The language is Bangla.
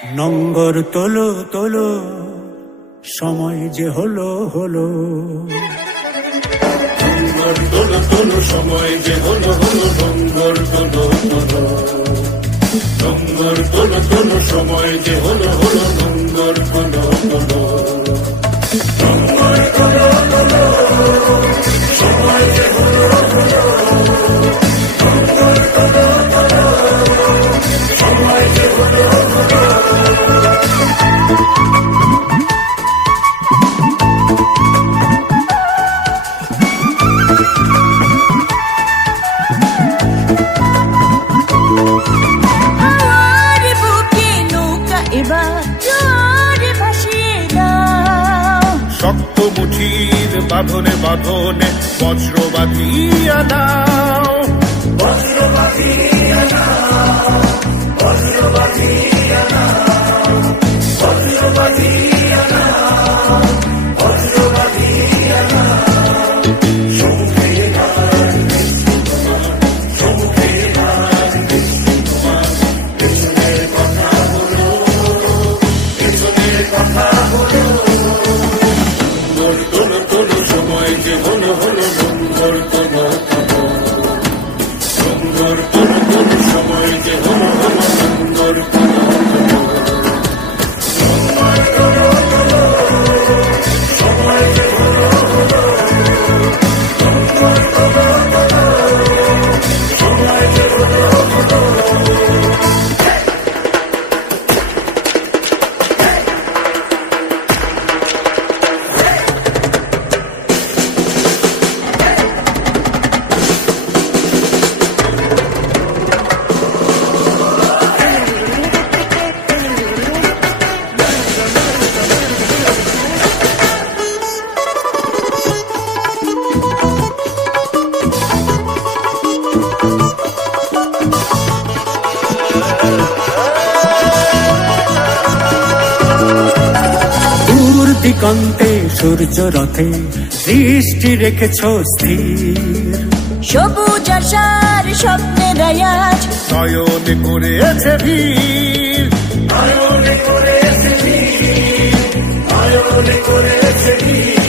নঙ্গর তোলো তোলো, সময় যে হলো হলো। নঙ্গর তোলো তোলো, সময় যে হলো হলো। নঙ্গর তোলো তোলো, নঙ্গর তোলো তোলো, সময় যে হলো হলো। নঙ্গর তোলো তোলো, নঙ্গর তোলো তোলো, সময় যে হলো হলো। নঙ্গর তোলো তোলো, সময় যে হলো হলো। শক্ত মুঠির বাঁধনে বাঁধনে বজ্র বাঁধিয়া নাও, বজ্র বাঁধিয়া নাও, বজ্র বাঁধিয়া নাও, বজ্র বাঁধিয়া নাও, বজ্র বাঁধিয়া নাও। সমুখে গান সমুখে গান পেছনের কথা হলো, পেছনের কথা হলো। তোলো তোলো, সময় যে হলো হলো। নঙ্গর তোলো তোলো, নঙ্গর তোলো তোলো, সময় যে হলো হলো। নঙ্গর তোলো তোলো, নঙ্গর তোলো তোলো, সময় যে হলো হলো। নঙ্গর তোলো তোলো, সময় যে হলো হলো। দিগন্তে সূর্য রথে দৃষ্টি রেখেছ স্থির, সবুজ আশার স্বপ্নের আয়াজ নয়নে করেছে ভিড়, নয়নে করেছে ভিড়, নয়নে করেছে ভিড়।